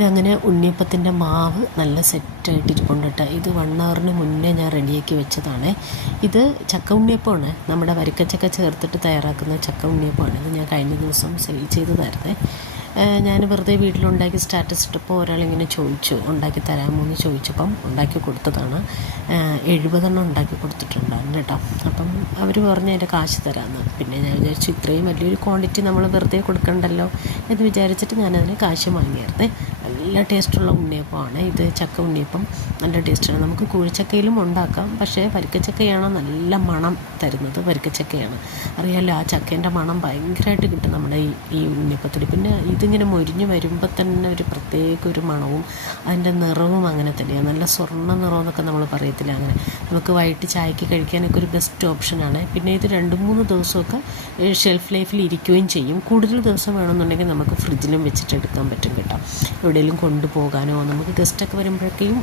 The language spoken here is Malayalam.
ഇതങ്ങനെ ഉണ്ണിയപ്പത്തിൻ്റെ മാവ് നല്ല സെറ്റായിട്ട് ഇരിപ്പുണ്ട് കേട്ടോ. ഇത് 1 ഹവറിന് മുന്നേ ഞാൻ റെഡിയാക്കി വെച്ചതാണ്. ഇത് ചക്ക ഉണ്ണിയപ്പമാണ്, നമ്മുടെ വരിക്കച്ചക്ക ചേർത്തിട്ട് തയ്യാറാക്കുന്ന ചക്ക ഉണ്ണിയപ്പമാണ്. ഇത് ഞാൻ കഴിഞ്ഞ ദിവസം സെയിൽ ചെയ്തതായിരുന്നേ. ഞാൻ വെറുതെ വീട്ടിലുണ്ടാക്കി സ്റ്റാറ്റസ് ഇട്ടപ്പോൾ ഒരാളിങ്ങനെ ചോദിച്ചു ഉണ്ടാക്കി തരാമോ എന്ന് ചോദിച്ചപ്പം ഉണ്ടാക്കി കൊടുത്തതാണ്. 70 ഉണ്ടാക്കി കൊടുത്തിട്ടുണ്ടായിരുന്നു കേട്ടോ. അപ്പം അവർ പറഞ്ഞ് അതിൻ്റെ കാശ് തരാമെന്ന്. പിന്നെ ഞാൻ വിചാരിച്ചു ഇത്രയും വലിയൊരു ക്വാണ്ടിറ്റി നമ്മൾ വെറുതെ കൊടുക്കണ്ടല്ലോ എന്ന് വിചാരിച്ചിട്ട് ഞാനതിന് കാശ് വാങ്ങിയായിരുന്നേ. നല്ല ടേസ്റ്റുള്ള ഉണ്ണിയപ്പമാണ് ഇത്. ചക്ക ഉണ്ണിയപ്പം നല്ല ടേസ്റ്റാണ്. നമുക്ക് കൂഴിച്ചക്കയിലും ഉണ്ടാക്കാം, പക്ഷേ വരിക്കച്ചക്കയാണ് നല്ല മണം തരുന്നത്. വരിക്കച്ചക്കയാണ്, അറിയാമല്ലോ, ആ ചക്കേൻ്റെ മണം ഭയങ്കരമായിട്ട് കിട്ടും നമ്മുടെ ഈ ഉണ്ണിയപ്പത്തിൽ. പിന്നെ ഇതിങ്ങനെ മൊരിഞ്ഞ് വരുമ്പോൾ തന്നെ ഒരു പ്രത്യേക ഒരു മണവും അതിൻ്റെ നിറവും അങ്ങനെ തന്നെയാണ്. നല്ല സ്വർണ്ണ നിറം എന്നൊക്കെ നമ്മൾ പറയത്തില്ല, അങ്ങനെ നമുക്ക് വൈകിട്ട് ചായക്ക് കഴിക്കാനൊക്കെ ഒരു ബെസ്റ്റ് ഓപ്ഷനാണ്. പിന്നെ ഇത് 2-3 ദിവസമൊക്കെ ഷെൽഫ് ലൈഫിൽ ഇരിക്കുകയും ചെയ്യും. കൂടുതൽ ദിവസം വേണമെന്നുണ്ടെങ്കിൽ നമുക്ക് ഫ്രിഡ്ജിലും വെച്ചിട്ട് എടുക്കാൻ പറ്റും കേട്ടോ. എവിടെയെങ്കിലും കൊണ്ടുപോകാനോ നമുക്ക് ഗസ്റ്റൊക്കെ വരുമ്പോഴേക്കും